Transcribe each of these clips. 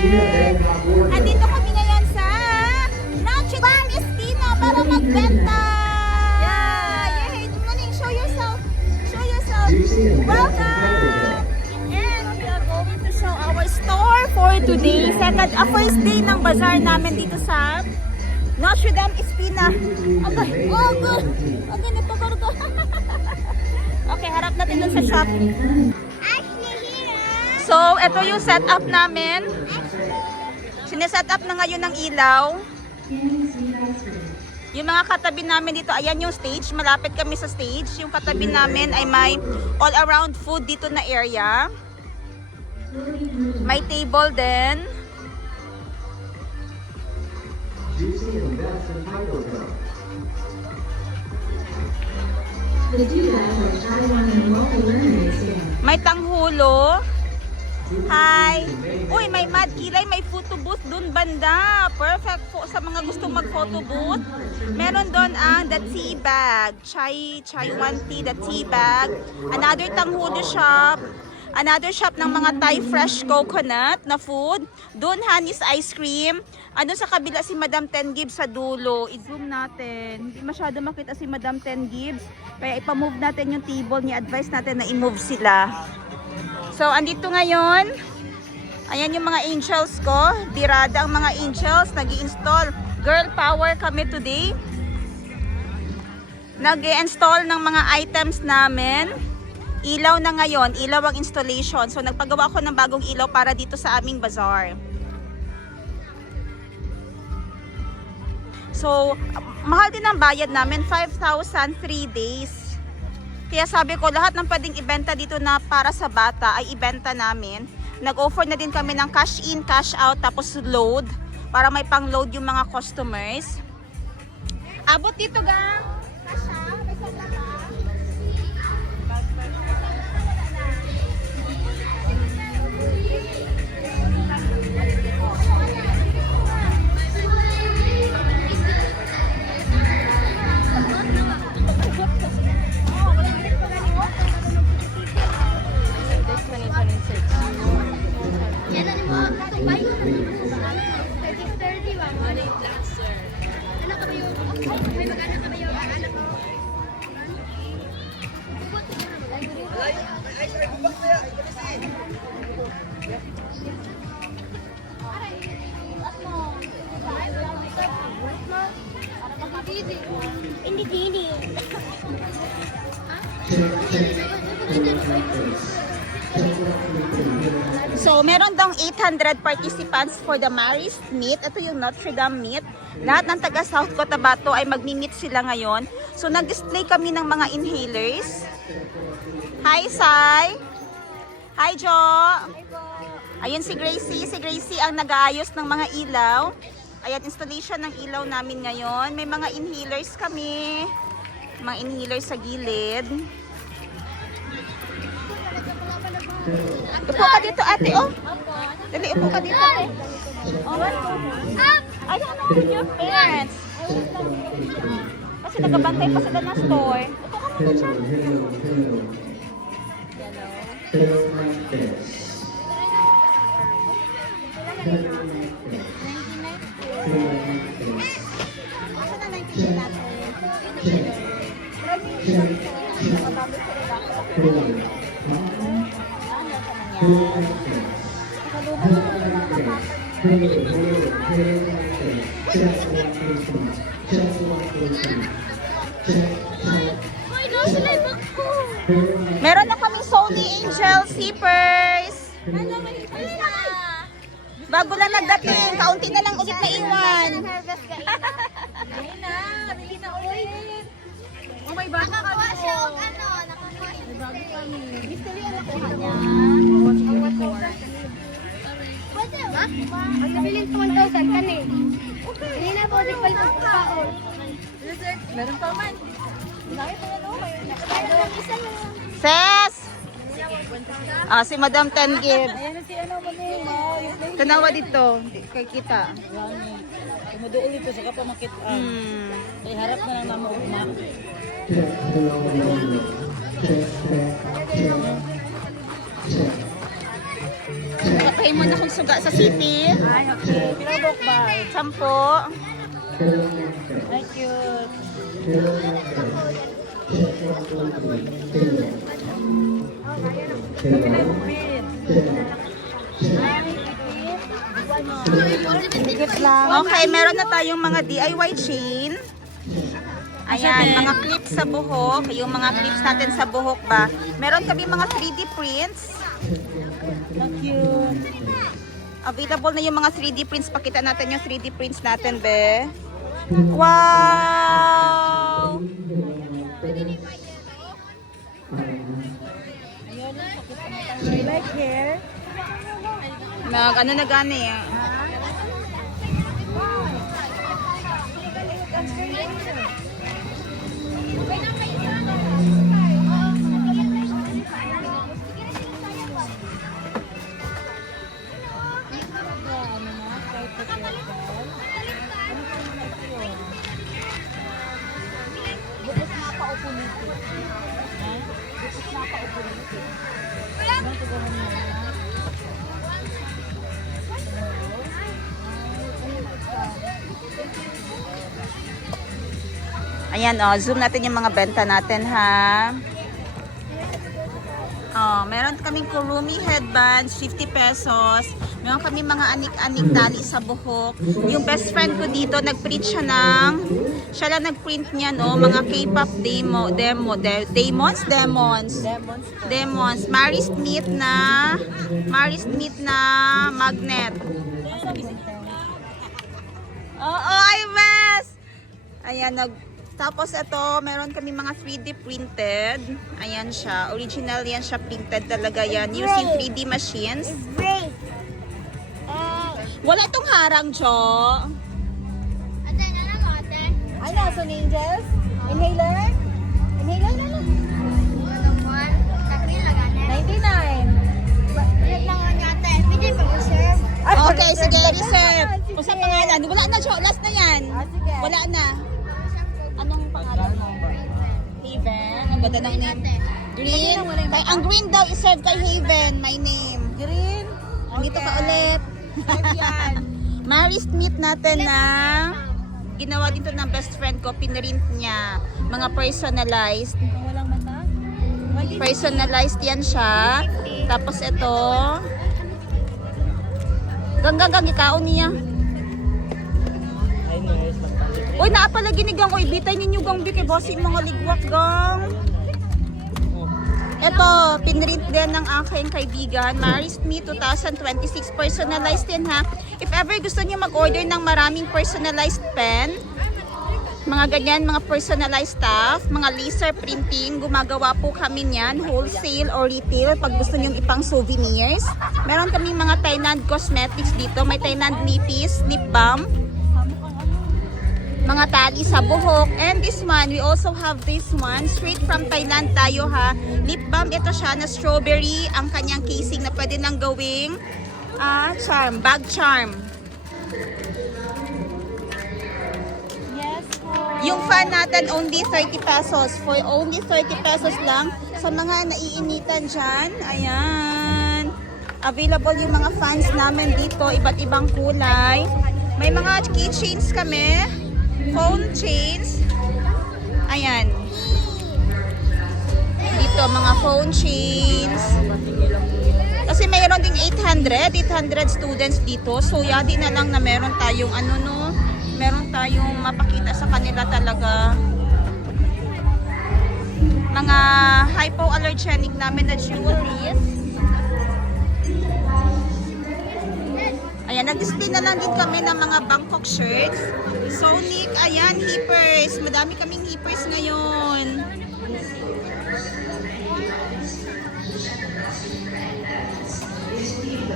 Andito kami ngayon sa Noche de Mistino para magbenta. Yay! Good morning. Show yourself. Show yourself. Welcome! And we are going to show our store for today. First day ng bazaar namin dito sa Notre Dame Espina. Okay. Oh, good. Okay, nagpakarga. Okay, harap natin dun sa shop. So, ito yung setup namin. Sineset up na ngayon ng ilaw. Yung mga katabi namin dito, ayan yung stage. Malapit kami sa stage. Yung katabi namin ay may all around food dito na area. May table din. May tanghulo. Hi! Uy, may mad kilay, may photo booth dun banda. Perfect sa mga gusto mag-photo booth. Meron doon ang the tea bag. Chai one tea, the tea bag. Another tanghulo shop. Another shop ng mga Thai fresh coconut na food. Doon, Honey's ice cream. Ano sa kabila si Madam Ten Gibbs sa dulo. I-zoom natin. Hindi masyado makita si Madam Ten Gibbs. Kaya ipamove natin yung table niya. Advice natin na i-move sila. So, andito ngayon. Ayan yung mga angels ko. Birada ang mga angels. Nag-i-install. Girl power kami today. Nag-i-install ng mga items namin. Ilaw na ngayon, ilaw ang installation. So nagpagawa ako ng bagong ilaw para dito sa aming bazaar. So mahal din ang bayad namin, 5,000 3 days. Kaya sabi ko lahat ng pwedeng ibenta dito na para sa bata ay ibenta namin. Nag-offer na din kami ng cash in, cash out, tapos load para may pang-load yung mga customers. Abot dito gang. Kasha, may sabla ka. So, meron daw 800 participants for the Maris Meet. Ito yung Notre Dame Meet. Lahat ng taga South Cotabato ay magmi-meet sila ngayon. So, nag-display kami ng mga inhalers. Hi, Sai! Hi, Jo! Ayun si Gracie. Si Gracie ang nag-aayos ng mga ilaw. Ayan, installation ng ilaw namin ngayon. May mga inhalers kami. Mga inhalers sa gilid. Upo ka dito, ate, oh. Dali, upo ka dito. Oh. I don't know with your parents. Kasi nagabantay pa sila ng store. Upo ka muna dyan. Meron na kaming Sony Angel Zippers. Bago lang nagdating, kaunti na lang ulit na iwan. Bili na ulit. Oh, may bago Nakakuha kami. siya og ano, nakakuha siya. May bago kami. Mystery ang nakuha niya. Pwede, ha? Ang nabiling 1,000 kan eh. Okay. Hindi na po, di pa ito kaon. Meron pa man. Meron isa na. Ses! Ah, si Madam Ten Gibbs. Ayan na si ano mo ni Tanawa dito. Kay kita. Muduol ito sa kapamakit. Ay harap na lang na mo ugma. Pay mo na kung suga sa city. Ay, okay. Pinabok ba? 10. Ay, cute. Dikit lang. Okay, meron na tayong mga DIY chain. Ayan, mga clips sa buhok. Yung mga clips natin sa buhok ba. Meron kami mga 3D prints. Cute. Available na yung mga 3D prints. Pakita natin yung 3D prints natin, be. Wow! You like hair? Ano na gani? Ayan, oh, zoom natin yung mga benta natin, ha. Oh, meron kaming kurumi headbands, 50 pesos. Meron kami mga anik-anik tali sa buhok. Yung best friend ko dito, nag-print siya siya lang nag-print niya, no, mga K-pop demons. Mary Smith na magnet. Oo, ay best! Ayan, tapos ito, meron kami mga 3D printed. Ayan siya. Original yan siya. Printed talaga yan. Using 3D machines. Wala itong harang, Jo. Ate, ano mo, ate? Ay, nasa angels? Inhaler? Inhaler na lang. Ano mo? Tapi lagane. 99. Ulit lang nga ate. Pwede pa reserve. Okay, sige, reserve. O sa pangalan. Wala na, Jo. Last na yan. Sige. Wala na. Anong pangalan mo? Haven. Ang ganda ng name. Green. Ang green daw iserve kay Haven. My name. Green? Andito ka ulit. Yan. Mary Smith natin na ginawa dito ng best friend ko. Pinrint niya. Mga personalized. Walang mata? Personalized yan siya. Tapos ito. Ganggang ikaon niya. Ay, nurse. Uy, naapala ginigang. Uy, bitay ninyo gang biki. Bossing mga ligwak gang. Ito, pinrint din ng aking kaibigan. Mary Smith 2026. Personalized din, ha. If ever gusto niyo mag-order ng maraming personalized pen, mga ganyan, mga personalized stuff, mga laser printing, gumagawa po kami niyan, wholesale or retail, pag gusto niyo ipang souvenirs. Meron kami mga Thailand cosmetics dito. May Thailand nipis, lip balm, mga tali sa buhok. And this one, we also have this one. Straight from Thailand tayo, ha. Lip balm, ito siya na strawberry. Ang kanyang casing na pwede nang gawing charm, bag charm. Yes po. Yung fan natin, only 30 pesos. For only 30 pesos lang. Sa mga naiinitan dyan, ayan. Available yung mga fans namin dito. Iba't ibang kulay. May mga keychains kami. Phone chains. Ayan. Dito, mga phone chains. Kasi mayroon ding 800 students dito. So, yadi na lang na meron tayong meron tayong mapakita sa kanila talaga. Mga hypoallergenic namin na jewelries. Ayan, nag-display na lang din kami ng mga Bangkok shirts. Sonic, ayan, hippers. Madami kaming hippers ngayon.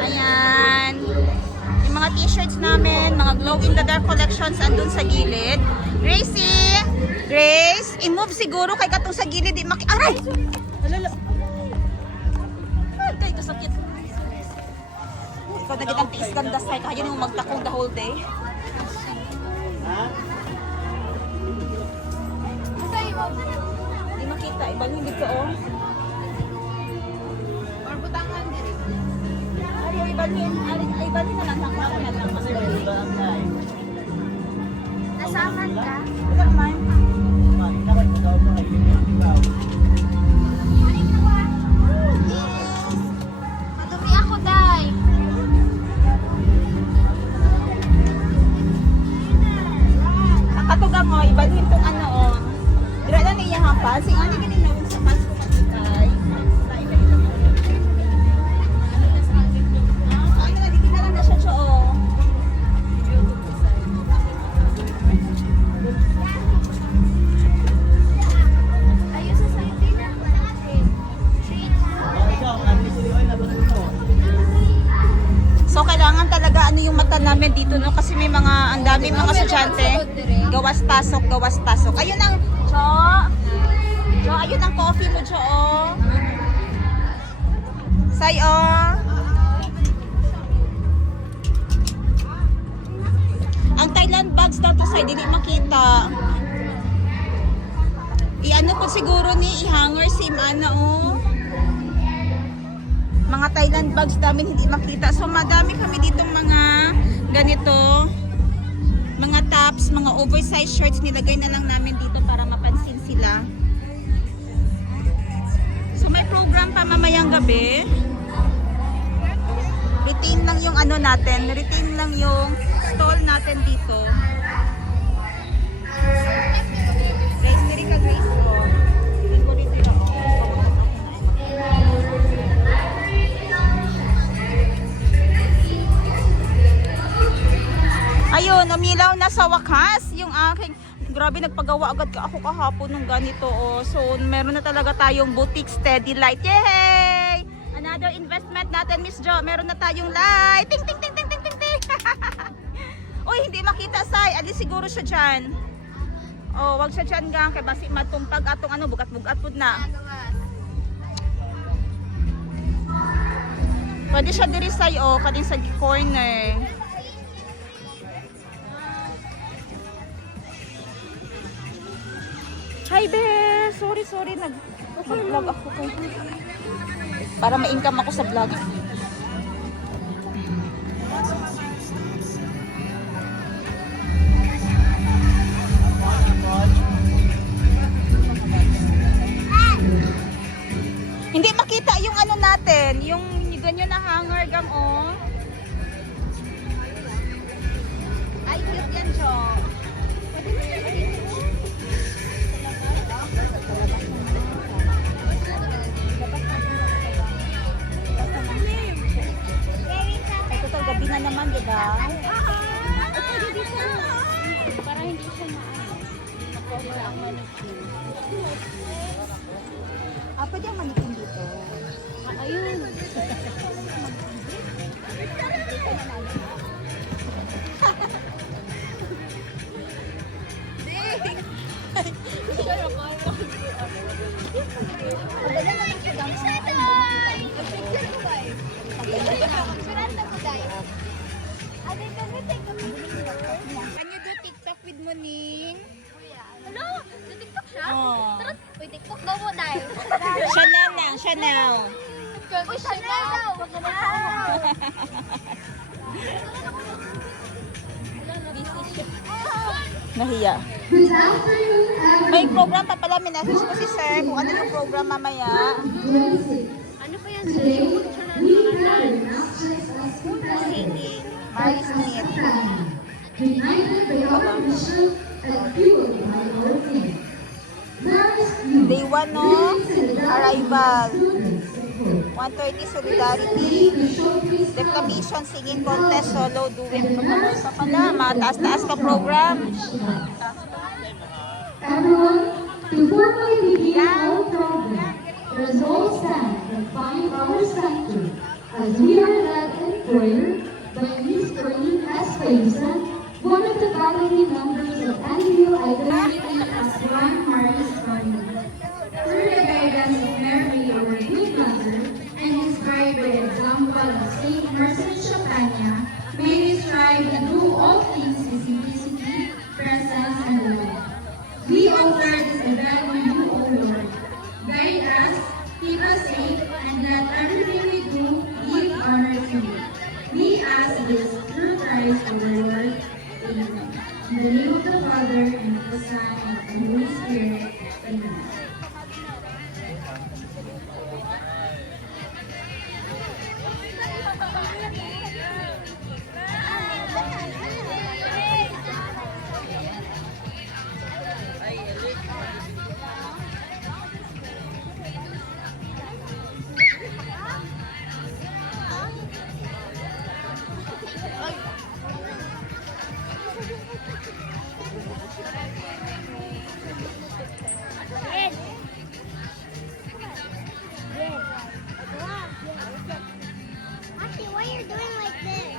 Ayan. Yung mga t-shirts namin, mga glow in the dark collections andun sa gilid. Gracie! Grace, i-move siguro kay katong sa gilid. Aray! Alala. Ay, kay kasakit. Ikaw na kitang tiis ganda sa kaya nung magtakong the whole day. Hindi makita, ibalhin dito oh. Or butangan din. Ay, ibalhin na lang ang ako na lang. Nasaan ka? Ito naman. Madumi ako, Day. Nakatuga mo, ibalhin tong ano oh. Dira na niya hapa. Sing ano gini na sa Pasko makitay. Ano na dito na lang na siya siya oh. Ayos sa Sardinia. So kailangan talaga ano yung mata namin dito no kasi may mga ang dami mga estudyante. Gawas pasok. Ayun ang Jo. Jo, ayun ang coffee mo Jo. Oh. Say oh. Ang Thailand bags daw to say dili makita. I-ano ko siguro ni i-hanger sim ana oh. Mga Thailand bags namin hindi makita. So madami kami ditong mga ganito. Mga tops, mga oversized shirts nilagay na lang namin dito para mapansin sila. So may program pa mamayang gabi. Retain lang yung ano natin, retain lang yung stall natin dito. Grace, diri ka Grace ko. Hindi ko rin dira ko. Ayun, umilaw na sa wakas yung aking, grabe nagpagawa agad ka ako kahapon ng ganito oh. So meron na talaga tayong boutique steady light. Yay! Another investment natin Miss Jo. Meron na tayong light. Ting ting ting ting ting ting ting. Uy, hindi makita say. Ali siguro siya dyan. Oh, wag siya dyan gang kay basi matumpag atong ano bugat-bugat pud na. Pwede siya diri say oh, kading sa corner. Hi be! Sorry. Nag-vlog ako kay. Para ma-income ako sa vlog. Hindi makita yung ano natin, yung ganyan na hanger gam oh. Ay, cute yan, Chong. Pwede mo yan dito. Ay, total gabi na naman, di ba? Pwede dito. Para hindi siya Pwede ang manikin dito. Ayun. Can you do TikTok with Muning? Hello? TikTok siya? Oh. Tara, uy, TikTok daw mo, Day. Chanel lang, Chanel. Uy, Chanel daw. Nahiya. May program pa pala, minessage ko si sir kung ano yung program mamaya. Ano pa yan, sir? Singing. Mary Smith. United by our mission and fueled by our faith. Day 1 no? Arrival. 1:30 solidarity. Declamation, singing contest, solo, duet. Pagkakas pa pala, mataas-taas pa program. Everyone, to formally begin our program, let us all stand and find our center as we are led in prayer by Miss Corinne Espaiza, one of the faculty members of NU Identity as Juan Maris Cornell. Through the guidance of Mary, our good mother, and inspired by the example of Saint Mercy Champagne, may we strive to do all things with simplicity, presence, and love. We offer this event on you, O Lord. Guide us, keep us safe, and let everything we do give honor to you. why you're doing like this?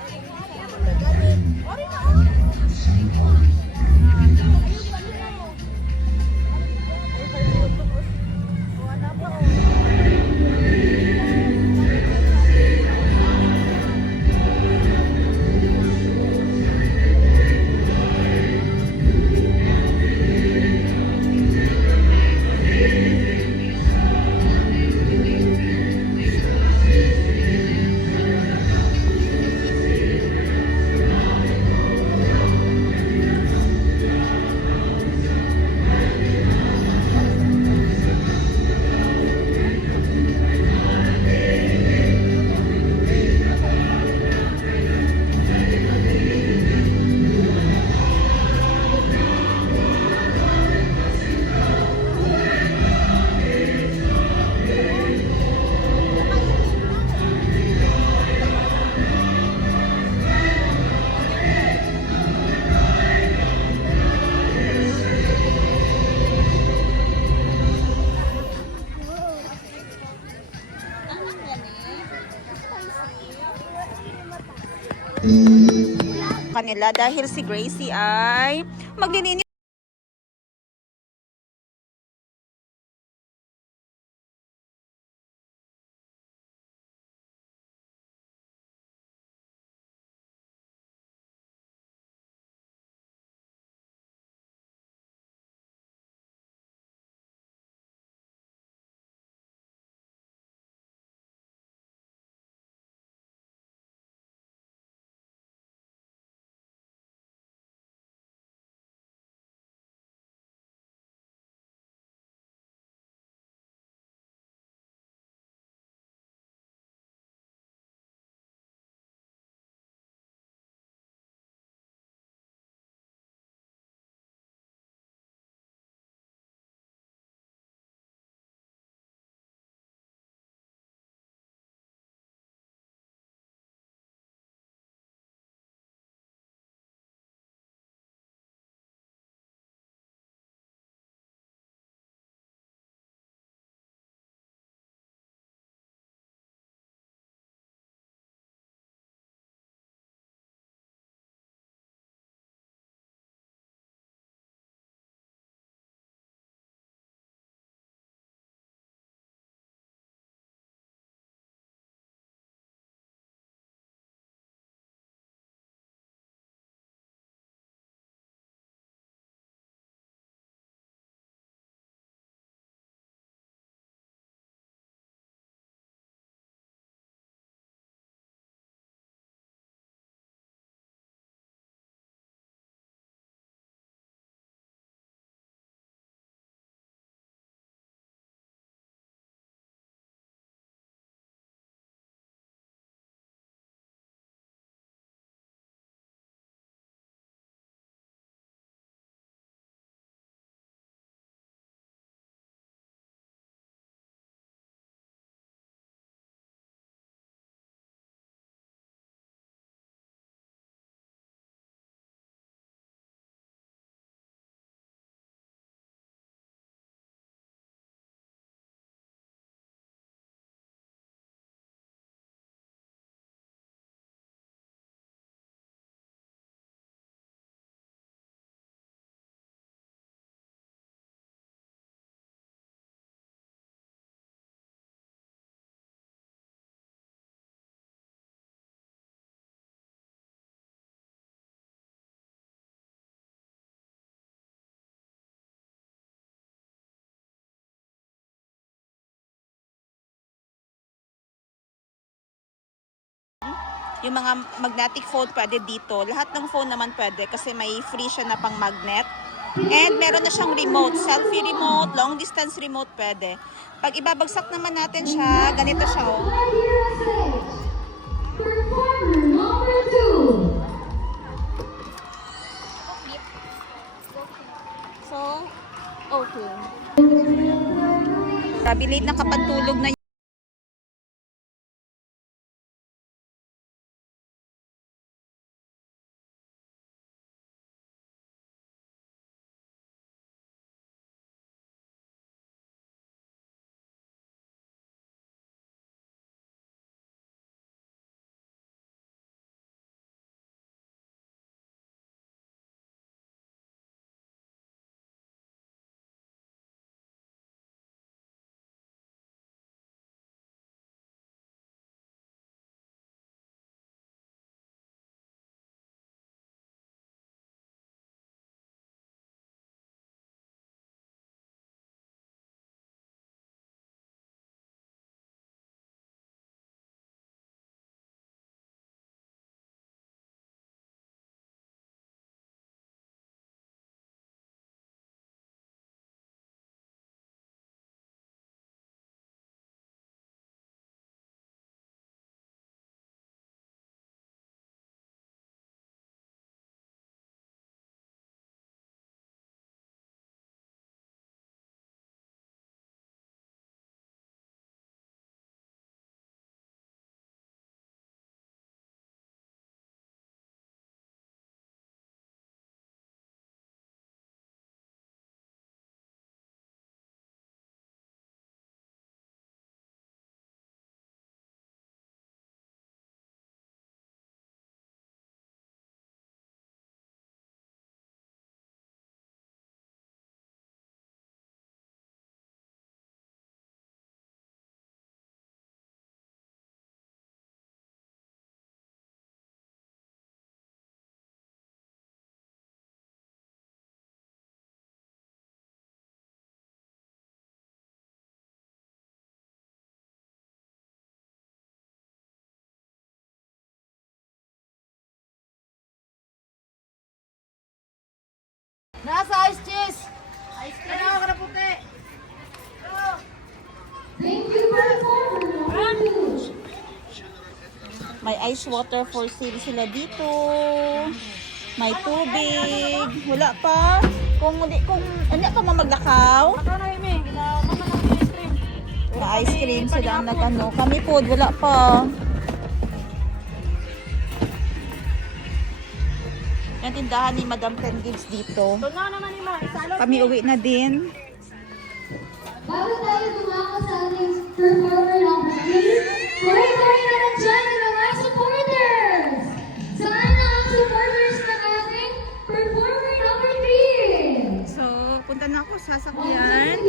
Kanila dahil si Gracie ay maglilinis. Yung mga magnetic phone pwede dito. Lahat ng phone naman pwede kasi may free siya na pang magnet. And meron na siyang remote. Selfie remote, long distance remote pwede. Pag ibabagsak naman natin siya, ganito siya. Oh. Performer number 2. So, okay. Sabi late na kapantulog na Nasa ice cheese. Ice cream. Ano ka na puti? Thank you, performer number 2. May ice water for sale sila dito. May tubig. Wala pa. Kung hindi pa maglakaw. Ito na yun eh. Mama ng ice cream. May ice cream sila ang nagano. Kami food, wala pa. Yung tindahan ni Madam Gibbs dito. Ito na naman yung mga isalot. Kami uwi na din. Bago tayo dumako sa ating performer number 3, kore-kore na dyan ang mga supporters! Saan na ang supporters ng ating performer number 3? So, punta na ako sa sasakyan.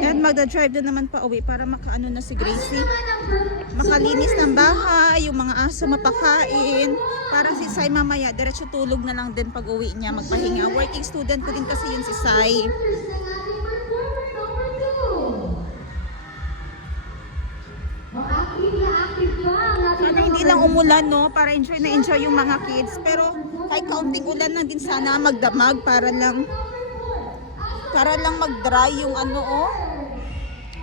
And magda-drive na naman pa uwi para makaano na si Gracie. Makalinis ng bahay, yung mga aso mapakain. Para si Sai mamaya, diretso tulog na lang din pag uwi niya, magpahinga. Working student ko din kasi yun si Sai. Sana hindi lang umulan, no? Para enjoy na enjoy yung mga kids. Pero kahit kaunting ulan lang din sana magdamag para lang mag-dry yung ano, oh.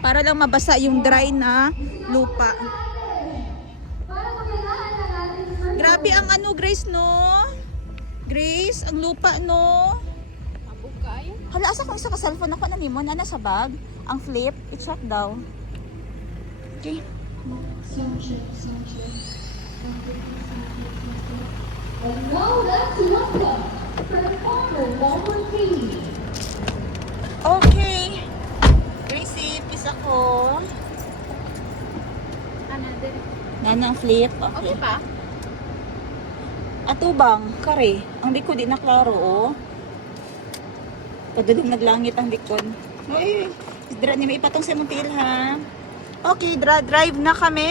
Para lang mabasa yung dry na lupa. Grabe ang ano, Grace, no? Grace, ang lupa, no? Hala, asa kung isa ka cellphone ako na nimo na nasa bag? Ang flip, i-check daw. Okay. And now let's welcome performer number 3. Okay. Gracie, peace ako. Nanang flip. Okay. pa? Atubang, kare. Ang likod di na klaro, oh. Padulong naglangit ang likod. Uy, dra ni may ipatong sa muntil, ha. Okay, drive na kami.